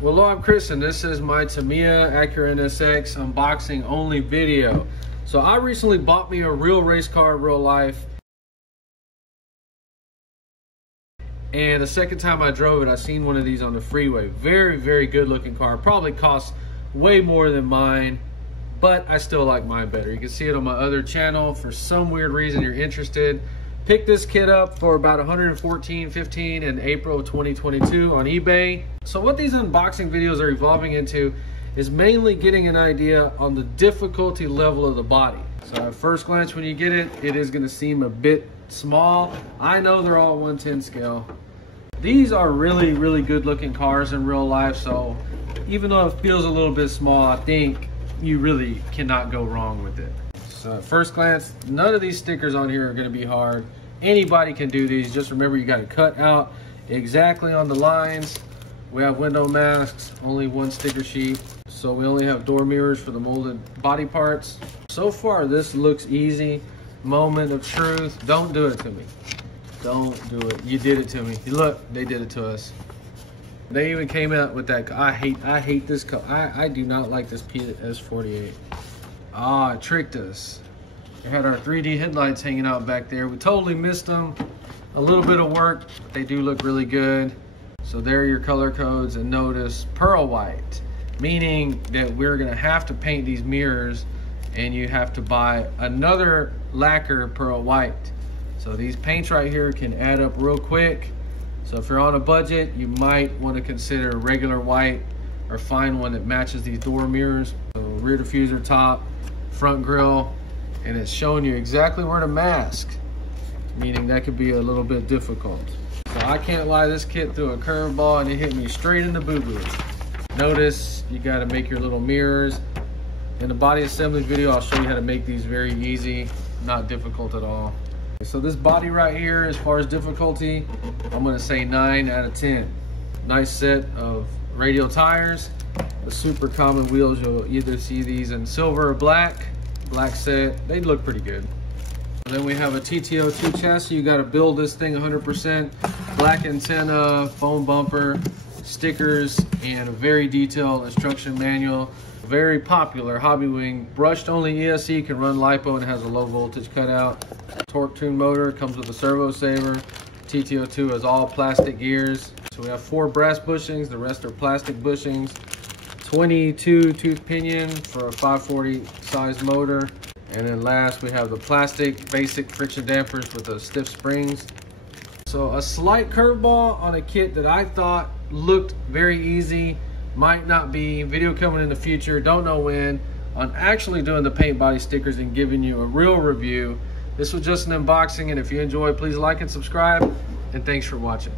Well, hello, I'm Chris, and this is my Tamiya Acura NSX unboxing only video. So I recently bought me a real race car in real life. And the second time I drove it, I seen one of these on the freeway. Very, very good looking car. Probably costs way more than mine, but I still like mine better. You can see it on my other channel. For some weird reason you're interested, picked this kit up for about $114.15 in April of 2022 on eBay. So what these unboxing videos are evolving into is mainly getting an idea on the difficulty level of the body. So at first glance when you get it, it is going to seem a bit small. I know they're all 110 scale. These are really, really good looking cars in real life, so even though it feels a little bit small, I think you really cannot go wrong with it. So at first glance, none of these stickers on here are going to be hard. Anybody can do these. Just remember, you got to cut out exactly on the lines. We have window masks, only one sticker sheet. So we only have door mirrors for the molded body parts. So far, this looks easy. Moment of truth. Don't do it to me. Don't do it. You did it to me. Look, they did it to us. They even came out with that. I hate this color. I do not like this PS48. Ah, it tricked us. They had our 3D headlights hanging out back there. We totally missed them. A little bit of work, but they do look really good. So there are your color codes, and notice pearl white, meaning that we're gonna have to paint these mirrors and you have to buy another lacquer pearl white. So these paints right here can add up real quick. So if you're on a budget, you might want to consider regular white or find one that matches these door mirrors. So rear diffuser top, front grille, and it's showing you exactly where to mask, meaning that could be a little bit difficult. So I can't lie, this kit threw a curveball and it hit me straight in the boo-boo. Notice you got to make your little mirrors. In the body assembly video, I'll show you how to make these very easy, not difficult at all. So this body right here, as far as difficulty, I'm gonna say 9 out of 10. Nice set of radial tires. The super common wheels, you'll either see these in silver or black. Black set, they look pretty good. And then we have a TTO2 chassis. You gotta build this thing 100%. Black antenna, foam bumper, stickers, and a very detailed instruction manual. Very popular hobby wing. Brushed only ESC, can run LiPo and has a low voltage cutout. Torque tune motor, comes with a servo saver. TTO2 has all plastic gears. So we have 4 brass bushings, the rest are plastic bushings. 22 tooth pinion for a 540 size motor. And then last we have the plastic basic friction dampers with the stiff springs. So a slight curveball on a kit that I thought looked very easy. Might not be. Video coming in the future, don't know when, on actually doing the paint body stickers and giving you a real review. This was just an unboxing, and if you enjoy, please like and subscribe, and thanks for watching.